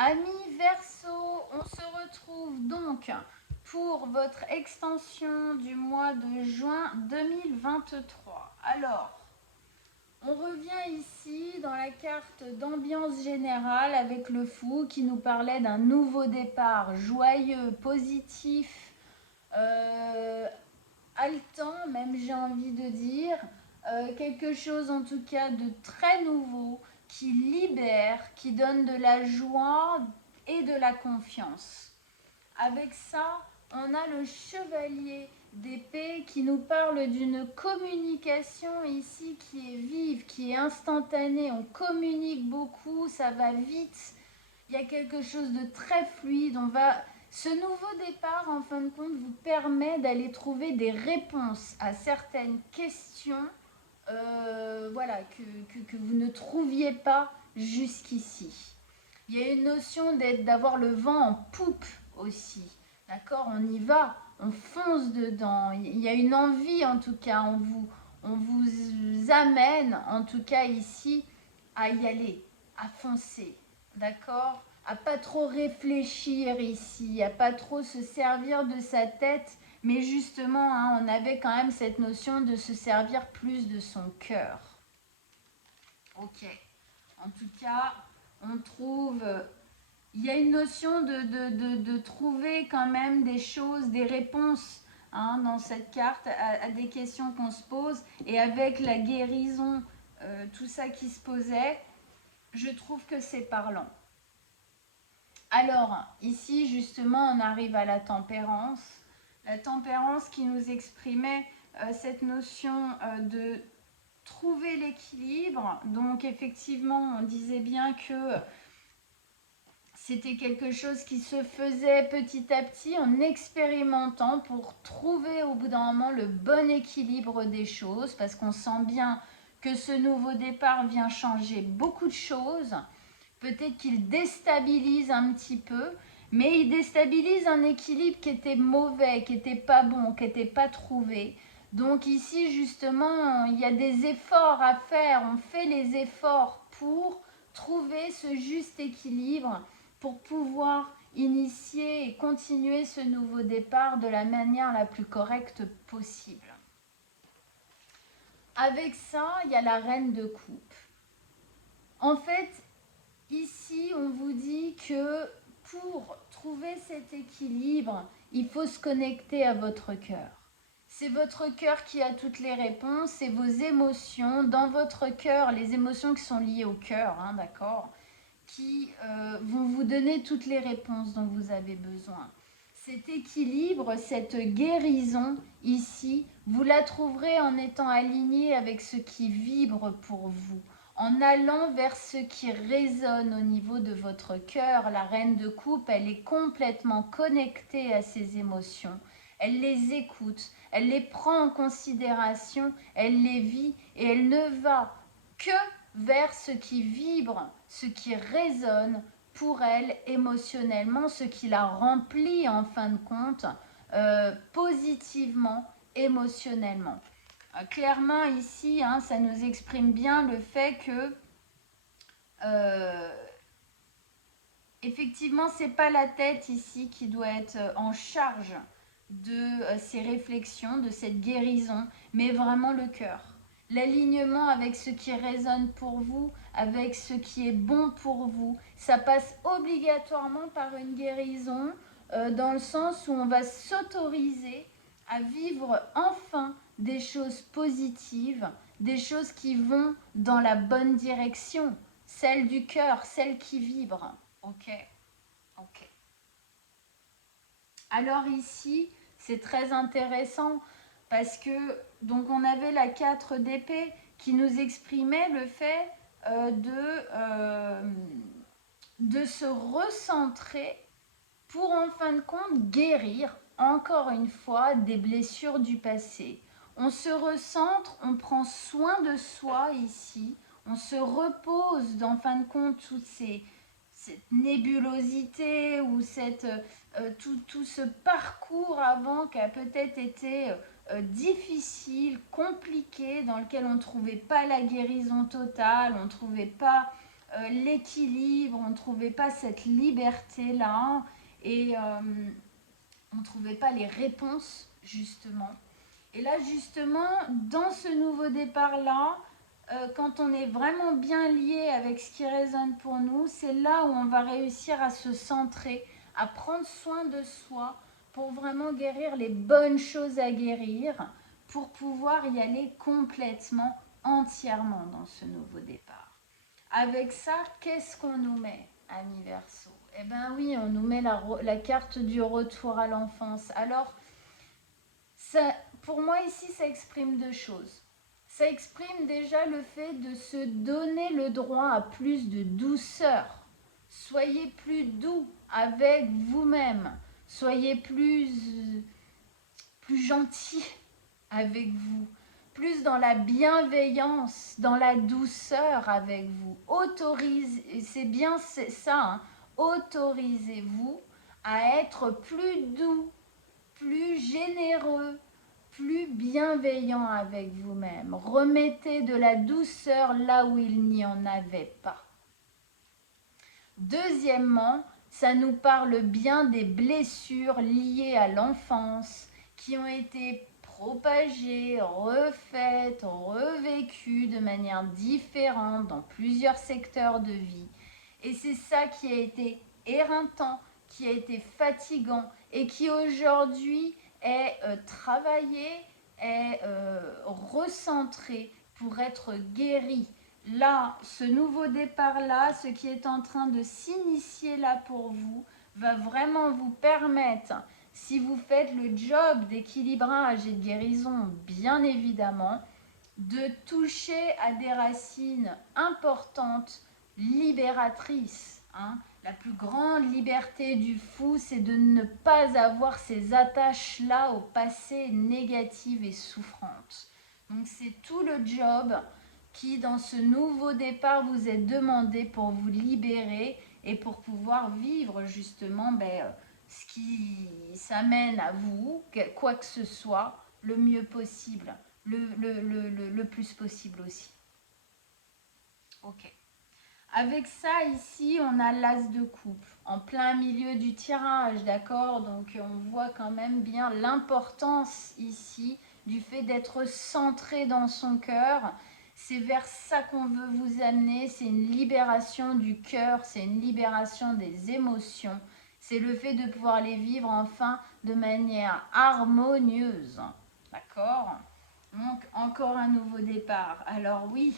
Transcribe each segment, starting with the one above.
Amis Verseau, on se retrouve donc pour votre extension du mois de juin 2023. Alors, on revient ici dans la carte d'ambiance générale avec le fou qui nous parlait d'un nouveau départ joyeux, positif, haletant, même j'ai envie de dire, quelque chose en tout cas de très nouveau, qui libère, qui donne de la joie et de la confiance. Avec ça, on a le chevalier d'épée qui nous parle d'une communication ici qui est vive, qui est instantanée. On communique beaucoup, ça va vite. Il y a quelque chose de très fluide. Ce nouveau départ, en fin de compte, vous permet d'aller trouver des réponses à certaines questions voilà, que vous ne trouviez pas jusqu'ici. Il y a une notion d'avoir le vent en poupe aussi. D'accord? On y va, on fonce dedans. Il y a une envie en tout cas. On vous amène en tout cas ici à y aller, à foncer. D'accord? À pas trop réfléchir ici, à pas trop se servir de sa tête. Mais justement, hein, on avait quand même cette notion de se servir plus de son cœur. Ok. En tout cas, on trouve il y a une notion de trouver quand même des choses, des réponses hein, dans cette carte à des questions qu'on se pose. Et avec la guérison, tout ça qui se posait, je trouve que c'est parlant. Alors, ici, justement, on arrive à la tempérance. La tempérance qui nous exprimait cette notion de trouver l'équilibre. Donc, effectivement, on disait bien que c'était quelque chose qui se faisait petit à petit en expérimentant pour trouver au bout d'un moment le bon équilibre des choses parce qu'on sent bien que ce nouveau départ vient changer beaucoup de choses. Peut-être qu'il déstabilise un petit peu, mais il déstabilise un équilibre qui était mauvais, qui n'était pas bon, qui n'était pas trouvé. Donc ici justement, il y a des efforts à faire, on fait les efforts pour trouver ce juste équilibre pour pouvoir initier et continuer ce nouveau départ de la manière la plus correcte possible. Avec ça, il y a la reine de coupe. En fait, ici, on vous dit que pour trouver cet équilibre, il faut se connecter à votre cœur. C'est votre cœur qui a toutes les réponses, c'est vos émotions. Dans votre cœur, les émotions qui sont liées au cœur, hein, d'accord, qui vont vous donner toutes les réponses dont vous avez besoin. Cet équilibre, cette guérison ici, vous la trouverez en étant aligné avec ce qui vibre pour vous, en allant vers ce qui résonne au niveau de votre cœur. La reine de coupe, elle est complètement connectée à ses émotions. Elle les écoute, elle les prend en considération, elle les vit et elle ne va que vers ce qui vibre, ce qui résonne pour elle émotionnellement, ce qui la remplit en fin de compte positivement, émotionnellement. Clairement ici, hein, ça nous exprime bien le fait que effectivement, c'est pas la tête ici qui doit être en charge de ces réflexions, de cette guérison, mais vraiment le cœur. L'alignement avec ce qui résonne pour vous, avec ce qui est bon pour vous, ça passe obligatoirement par une guérison dans le sens où on va s'autoriser à vivre enfin des choses positives, des choses qui vont dans la bonne direction, celle du cœur, celle qui vibre. Ok, ok. Alors ici, c'est très intéressant parce que donc on avait la 4 d'épée qui nous exprimait le fait de se recentrer pour en fin de compte guérir encore une fois des blessures du passé. On se recentre, on prend soin de soi ici, on se repose en fin de compte toutes cette nébulosité ou tout ce parcours avant qui a peut-être été difficile, compliqué, dans lequel on ne trouvait pas la guérison totale, on ne trouvait pas l'équilibre, on ne trouvait pas cette liberté-là et on ne trouvait pas les réponses, justement. Et là, justement, dans ce nouveau départ-là, quand on est vraiment bien lié avec ce qui résonne pour nous, c'est là où on va réussir à se centrer, à prendre soin de soi pour vraiment guérir les bonnes choses à guérir, pour pouvoir y aller complètement, entièrement dans ce nouveau départ. Avec ça, qu'est-ce qu'on nous met, amis Verseau? Eh bien oui, on nous met la carte du retour à l'enfance. Alors, ça, pour moi ici, ça exprime deux choses. Ça exprime déjà le fait de se donner le droit à plus de douceur. Soyez plus doux avec vous-même. Soyez plus gentil avec vous. Plus dans la bienveillance, dans la douceur avec vous. C'est bien ça, hein, autorisez-vous à être plus doux, plus généreux, plus bienveillant avec vous-même. Remettez de la douceur là où il n'y en avait pas. Deuxièmement, ça nous parle bien des blessures liées à l'enfance qui ont été propagées, refaites, revécues de manière différente dans plusieurs secteurs de vie. Et c'est ça qui a été éreintant, qui a été fatigant et qui aujourd'hui est travaillé, est recentré pour être guéri. Là, ce nouveau départ-là, ce qui est en train de s'initier là pour vous, va vraiment vous permettre, si vous faites le job d'équilibrage et de guérison, bien évidemment, de toucher à des racines importantes, libératrices. Hein. La plus grande liberté du fou, c'est de ne pas avoir ces attaches-là au passé négatives et souffrantes. Donc c'est tout le job qui, dans ce nouveau départ, vous est demandé pour vous libérer et pour pouvoir vivre justement ce qui s'amène à vous, quoi que ce soit, le mieux possible, le plus possible aussi. Ok. Avec ça, ici, on a l'as de coupe en plein milieu du tirage, d'accord? Donc, on voit quand même bien l'importance ici du fait d'être centré dans son cœur. C'est vers ça qu'on veut vous amener. C'est une libération du cœur, c'est une libération des émotions. C'est le fait de pouvoir les vivre enfin de manière harmonieuse, d'accord? Donc, encore un nouveau départ. Alors oui,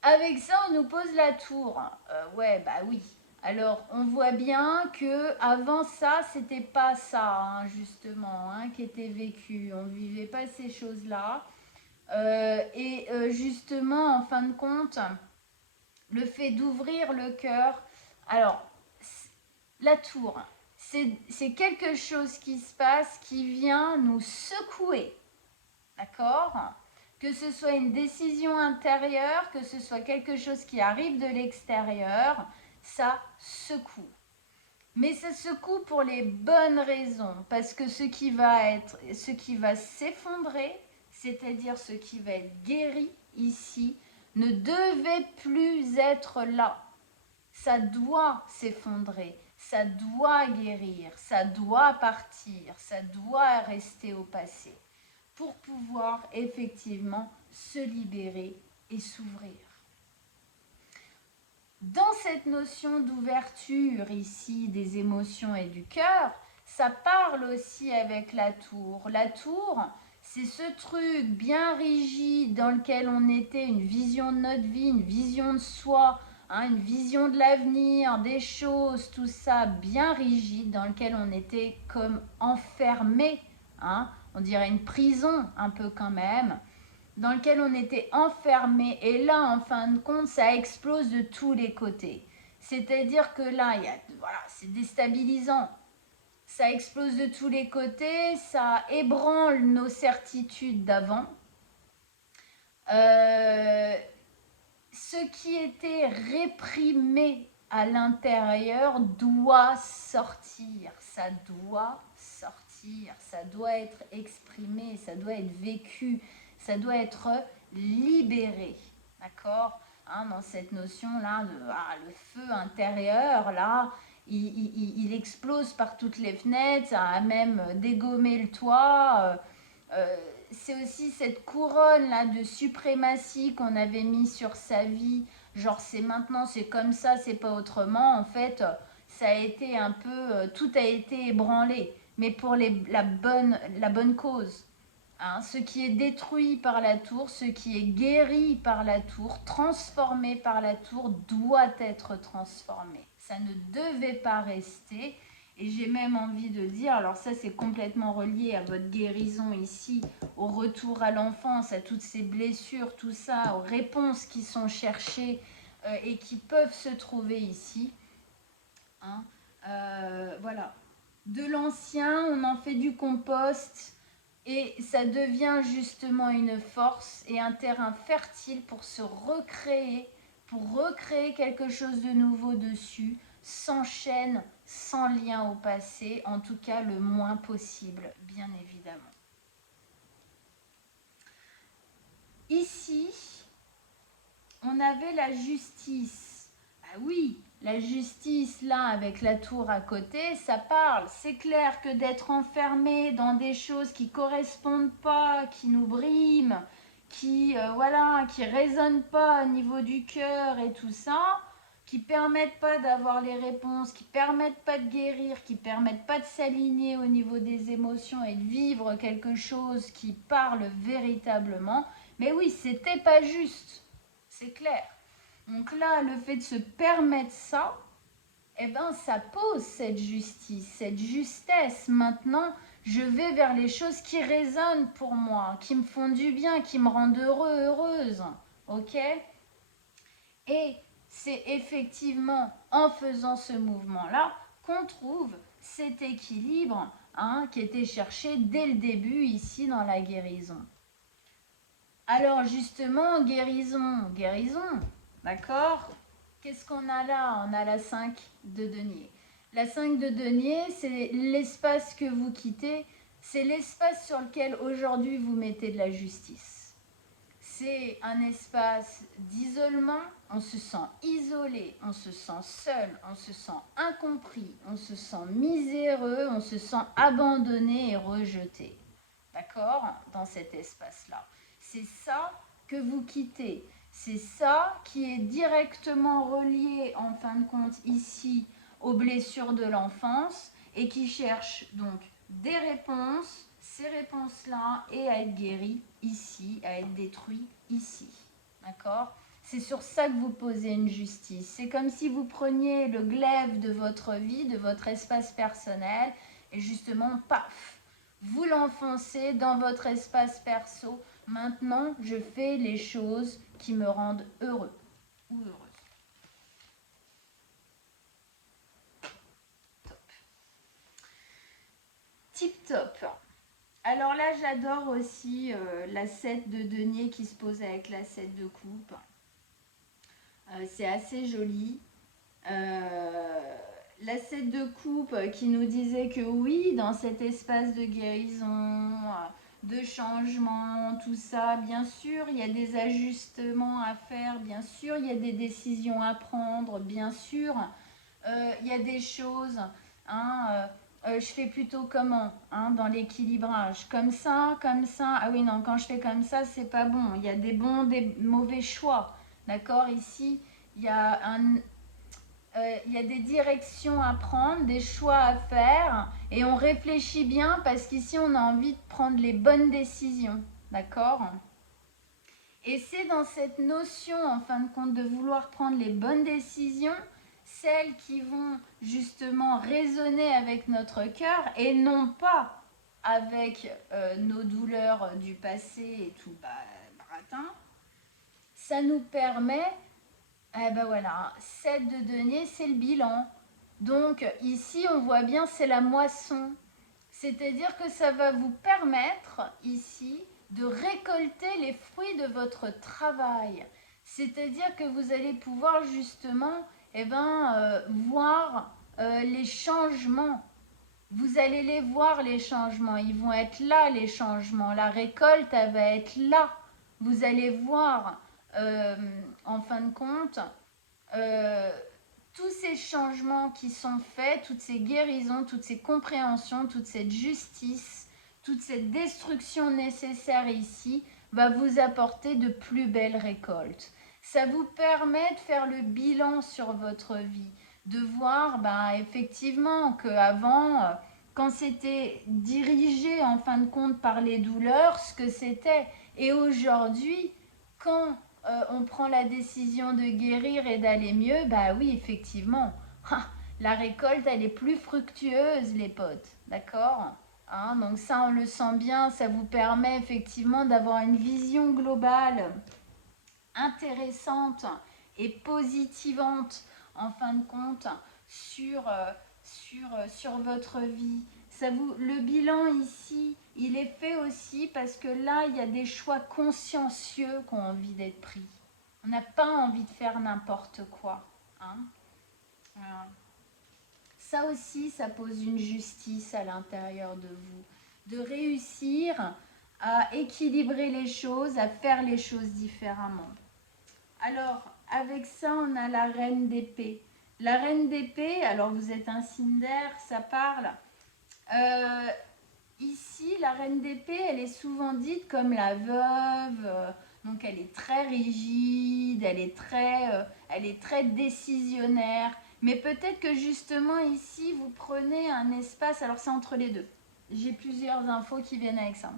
avec ça, on nous pose la tour. Ouais, bah oui. Alors, on voit bien que avant ça, c'était pas ça, hein, justement, hein, qui était vécu. On vivait pas ces choses-là. Justement, en fin de compte, le fait d'ouvrir le cœur. Alors, la tour, c'est quelque chose qui se passe, qui vient nous secouer. D'accord ? Que ce soit une décision intérieure, que ce soit quelque chose qui arrive de l'extérieur, ça secoue. Mais ça secoue pour les bonnes raisons, parce que ce qui va s'effondrer, c'est-à-dire ce qui va être guéri ici, ne devait plus être là. Ça doit s'effondrer, ça doit guérir, ça doit partir, ça doit rester au passé, pour pouvoir effectivement se libérer et s'ouvrir. Dans cette notion d'ouverture ici des émotions et du cœur, ça parle aussi avec la tour. La tour, c'est ce truc bien rigide dans lequel on était, une vision de notre vie, une vision de soi, hein, une vision de l'avenir, des choses, tout ça bien rigide dans lequel on était comme enfermé, hein, on dirait une prison un peu quand même, dans lequel on était enfermé. Et là, en fin de compte, ça explose de tous les côtés. C'est-à-dire que là, voilà, c'est déstabilisant. Ça explose de tous les côtés, ça ébranle nos certitudes d'avant. Ce qui était réprimé à l'intérieur doit sortir. Ça doit sortir. Ça doit être exprimé. Ça doit être vécu. Ça doit être libéré. D'accord ? hein, dans cette notion-là de le feu intérieur, là, il explose par toutes les fenêtres, ça a même dégommé le toit. C'est aussi cette couronne-là de suprématie qu'on avait mis sur sa vie, genre c'est maintenant, c'est comme ça, c'est pas autrement. En fait, ça a été un peu, tout a été ébranlé, mais pour la bonne cause. Hein, ce qui est détruit par la tour, ce qui est guéri par la tour, transformé par la tour, doit être transformé. Ça ne devait pas rester. Et j'ai même envie de dire, alors ça c'est complètement relié à votre guérison ici, au retour à l'enfance, à toutes ces blessures, tout ça, aux réponses qui sont cherchées et qui peuvent se trouver ici. Hein, voilà. De l'ancien, on en fait du compost et ça devient justement une force et un terrain fertile pour se recréer, pour recréer quelque chose de nouveau dessus, sans chaîne, sans lien au passé, en tout cas le moins possible, bien évidemment. Ici, on avait la justice. Ah oui, la justice, là, avec la tour à côté, ça parle. C'est clair que d'être enfermé dans des choses qui correspondent pas, qui nous briment, qui, voilà, qui résonnent pas au niveau du cœur et tout ça, qui permettent pas d'avoir les réponses, qui permettent pas de guérir, qui permettent pas de s'aligner au niveau des émotions et de vivre quelque chose qui parle véritablement. Mais oui, c'était pas juste. C'est clair. Donc là, le fait de se permettre ça, eh ben, ça pose cette justice, cette justesse. Maintenant, je vais vers les choses qui résonnent pour moi, qui me font du bien, qui me rendent heureux, heureuse. Ok? Et c'est effectivement en faisant ce mouvement-là qu'on trouve cet équilibre qui était cherché dès le début ici dans la guérison. Alors justement, guérison, d'accord? Qu'est-ce qu'on a là? On a la 5 de denier. La 5 de denier, c'est l'espace que vous quittez, c'est l'espace sur lequel aujourd'hui vous mettez de la justice. C'est un espace d'isolement, on se sent isolé, on se sent seul, on se sent incompris, on se sent miséreux, on se sent abandonné et rejeté. D'accord? Dans cet espace-là. C'est ça que vous quittez. C'est ça qui est directement relié, en fin de compte, ici, aux blessures de l'enfance et qui cherche donc des réponses, ces réponses-là, et à être guéri ici, à être détruit ici. D'accord? C'est sur ça que vous posez une justice. C'est comme si vous preniez le glaive de votre vie, de votre espace personnel, et justement, paf, vous l'enfoncez dans votre espace perso. Maintenant, je fais les choses qui me rendent heureux ou heureuse. Top. Tip top. Alors là, j'adore aussi la 7 de denier qui se pose avec la 7 de coupe. C'est assez joli. La 7 de coupe qui nous disait que oui, dans cet espace de guérison, de changement, tout ça, bien sûr, il y a des ajustements à faire, bien sûr, il y a des décisions à prendre, bien sûr, il y a des choses, je fais plutôt comment dans l'équilibrage, comme ça, ah oui, non, quand je fais comme ça, c'est pas bon, il y a des bons, des mauvais choix, d'accord, ici, il y a il y a des directions à prendre, des choix à faire, et on réfléchit bien parce qu'ici on a envie de prendre les bonnes décisions, d'accord? Et c'est dans cette notion, en fin de compte, de vouloir prendre les bonnes décisions, celles qui vont justement résonner avec notre cœur et non pas avec nos douleurs du passé et tout baratin. Ça nous permet ben voilà, 7 de denier, c'est le bilan. Donc ici, on voit bien, c'est la moisson. C'est-à-dire que ça va vous permettre ici de récolter les fruits de votre travail. C'est-à-dire que vous allez pouvoir justement voir les changements. Vous allez les voir, les changements. Ils vont être là, les changements. La récolte, elle va être là. Vous allez voir en fin de compte, euh, tous ces changements qui sont faits, toutes ces guérisons, toutes ces compréhensions, toute cette justice, toute cette destruction nécessaire ici, va vous apporter de plus belles récoltes. Ça vous permet de faire le bilan sur votre vie, de voir effectivement qu'avant, quand c'était dirigé en fin de compte par les douleurs, ce que c'était. Et aujourd'hui, quand on prend la décision de guérir et d'aller mieux, bah oui, effectivement, la récolte, elle est plus fructueuse, les potes, d'accord? Hein, donc ça, on le sent bien, ça vous permet effectivement d'avoir une vision globale intéressante et positivante, en fin de compte, sur votre vie. Le bilan ici, il est fait aussi parce que là, il y a des choix consciencieux qui ont envie d'être pris. On n'a pas envie de faire n'importe quoi. Hein. Voilà. Ça aussi, ça pose une justice à l'intérieur de vous. De réussir à équilibrer les choses, à faire les choses différemment. Alors, avec ça, on a la reine d'épée. La reine d'épée, alors vous êtes un signe d'air, ça parle. Ici, la reine d'épée, elle est souvent dite comme la veuve. Donc, elle est très rigide, elle est très décisionnaire. Mais peut-être que justement ici, vous prenez un espace. Alors, c'est entre les deux. J'ai plusieurs infos qui viennent avec ça.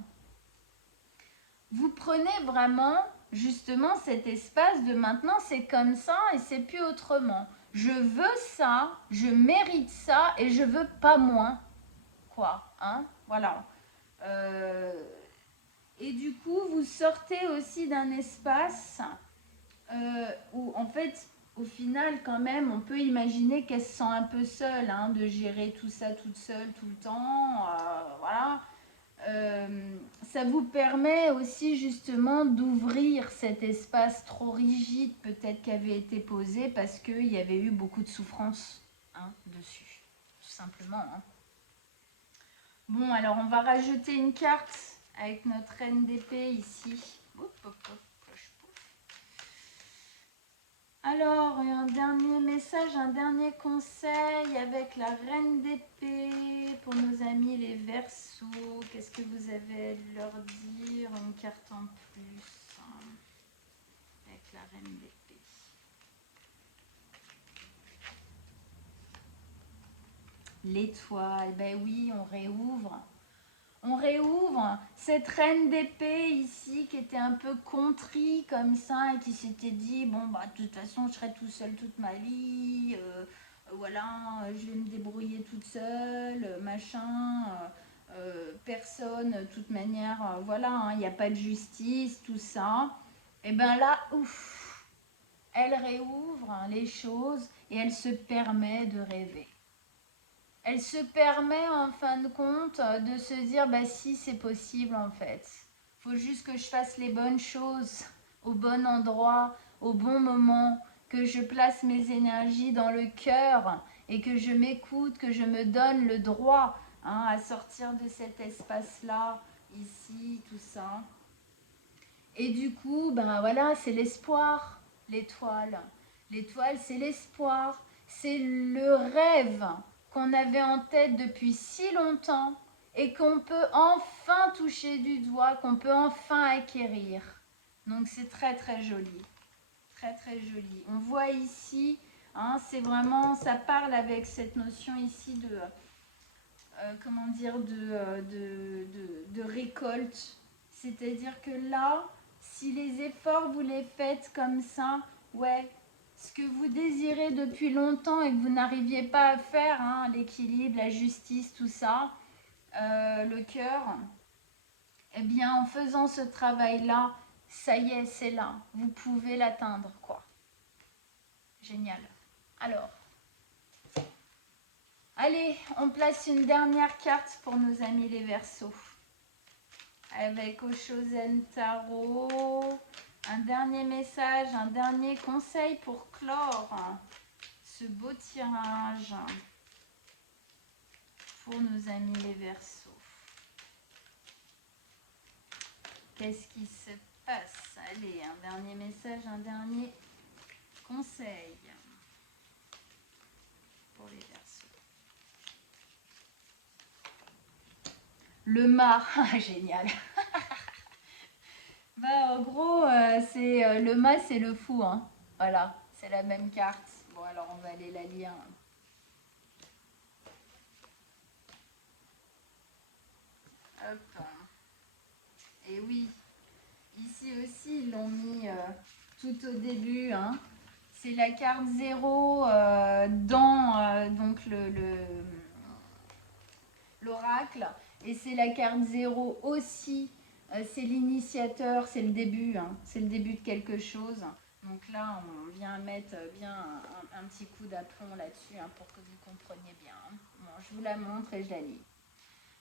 Vous prenez vraiment justement cet espace de maintenant, c'est comme ça et c'est plus autrement. Je veux ça, je mérite ça et je veux pas moins. Quoi, hein? Voilà. Et du coup, vous sortez aussi d'un espace où, en fait, au final, quand même, on peut imaginer qu'elle se sent un peu seule, hein, de gérer tout ça toute seule tout le temps. Voilà. Ça vous permet aussi justement d'ouvrir cet espace trop rigide peut-être qui avait été posé parce qu'il y avait eu beaucoup de souffrance, hein, dessus, tout simplement. Hein. Bon, alors on va rajouter une carte avec notre reine d'épée ici. Alors, un dernier message, un dernier conseil avec la reine d'épée pour nos amis les Verseaux. Qu'est-ce que vous avez à leur dire? Une carte en plus avec la reine d'épée. L'étoile, ben oui, on réouvre. On réouvre cette reine d'épée ici qui était un peu contrie comme ça et qui s'était dit bon bah de toute façon je serai tout seul toute ma vie, voilà, je vais me débrouiller toute seule, machin, personne, de toute manière, voilà, il n'y a pas de justice, tout ça. Et ben là, ouf, elle réouvre les choses et elle se permet de rêver. Elle se permet en fin de compte de se dire bah si c'est possible en fait. Faut juste que je fasse les bonnes choses au bon endroit, au bon moment, que je place mes énergies dans le cœur et que je m'écoute, que je me donne le droit à sortir de cet espace-là, ici, tout ça. Et du coup, ben voilà, c'est l'espoir, l'étoile. L'étoile, c'est l'espoir, c'est le rêve qu'on avait en tête depuis si longtemps et qu'on peut enfin toucher du doigt, qu'on peut enfin acquérir. Donc c'est très très joli, très très joli. On voit ici, c'est vraiment, ça parle avec cette notion ici de, comment dire, de récolte. C'est-à-dire que là, si les efforts vous les faites comme ça, ouais, ce que vous désirez depuis longtemps et que vous n'arriviez pas à faire, l'équilibre, la justice, tout ça, le cœur, eh bien en faisant ce travail-là, ça y est, c'est là. Vous pouvez l'atteindre, quoi. Génial. Alors, allez, on place une dernière carte pour nos amis les Verseaux. Avec Oshozen Tarot, un dernier message, un dernier conseil pour clore ce beau tirage pour nos amis les Verseaux. Qu'est-ce qui se passe. Allez, un dernier message, un dernier conseil pour les Verseaux. Le mât, génial. Bah, en gros, c'est le mât, c'est le fou, hein. Voilà, c'est la même carte. Bon, alors on va aller la lire. Hop. Et oui, ici aussi, ils l'ont mis tout au début, hein. C'est la carte 0 dans donc l'oracle. Et c'est la carte 0 aussi. C'est l'initiateur, c'est le début. Hein. C'est le début de quelque chose. Donc là, on vient mettre bien un petit coup d'aplomb là-dessus hein, pour que vous compreniez bien. Hein. Bon, je vous la montre et je la lis.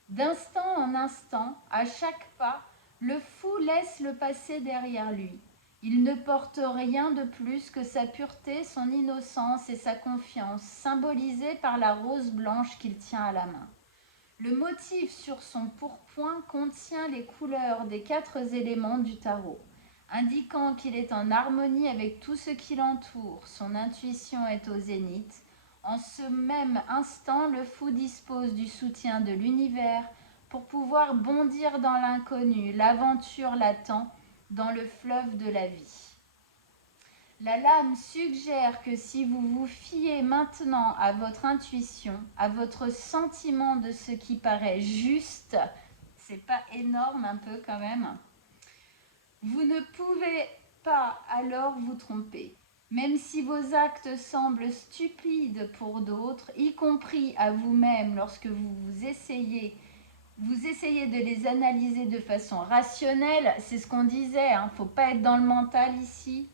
D'instant en instant, à chaque pas, le fou laisse le passé derrière lui. Il ne porte rien de plus que sa pureté, son innocence et sa confiance, symbolisées par la rose blanche qu'il tient à la main. Le motif sur son pourpoint contient les couleurs des 4 éléments du tarot, indiquant qu'il est en harmonie avec tout ce qui l'entoure. Son intuition est au zénith. En ce même instant, le fou dispose du soutien de l'univers pour pouvoir bondir dans l'inconnu. L'aventure l'attend dans le fleuve de la vie. La lame suggère que si vous vous fiez maintenant à votre intuition, à votre sentiment de ce qui paraît juste, c'est pas énorme un peu quand même, vous ne pouvez pas alors vous tromper. Même si vos actes semblent stupides pour d'autres, y compris à vous-même lorsque vous essayez de les analyser de façon rationnelle, c'est ce qu'on disait, il ne faut pas être dans le mental ici.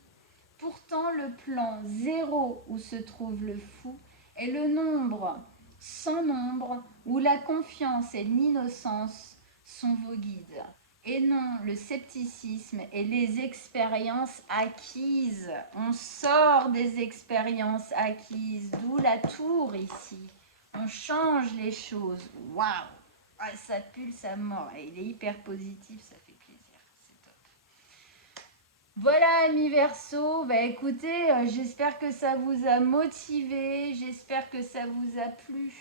Pourtant, le plan 0 où se trouve le fou est le nombre sans nombre où la confiance et l'innocence sont vos guides et non le scepticisme et les expériences acquises. On sort des expériences acquises, d'où la tour ici. On change les choses. Waouh! Ah, ça pulse à mort. Et il est hyper positif, ça fait plaisir. C'est top. Voilà, amis Verseau. Bah, écoutez, j'espère que ça vous a motivé. J'espère que ça vous a plu.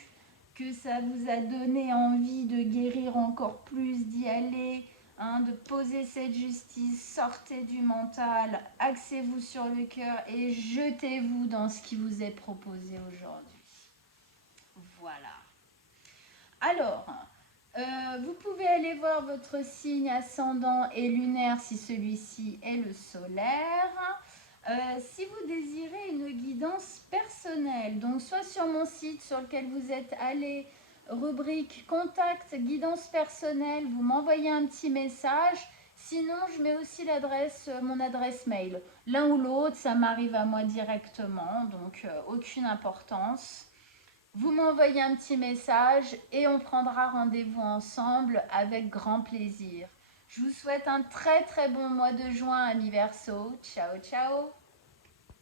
Que ça vous a donné envie de guérir encore plus, d'y aller. Hein, de poser cette justice, sortez du mental, axez-vous sur le cœur et jetez-vous dans ce qui vous est proposé aujourd'hui. Voilà. Alors, vous pouvez aller voir votre signe ascendant et lunaire si celui-ci est le solaire. Si vous désirez une guidance personnelle, donc soit sur mon site sur lequel vous êtes allé, rubrique contact, guidance personnelle, vous m'envoyez un petit message. Sinon, je mets aussi mon adresse mail. L'un ou l'autre, ça m'arrive à moi directement, donc aucune importance. Vous m'envoyez un petit message et on prendra rendez-vous ensemble avec grand plaisir. Je vous souhaite un très très bon mois de juin, amis Verseau. Ciao, ciao!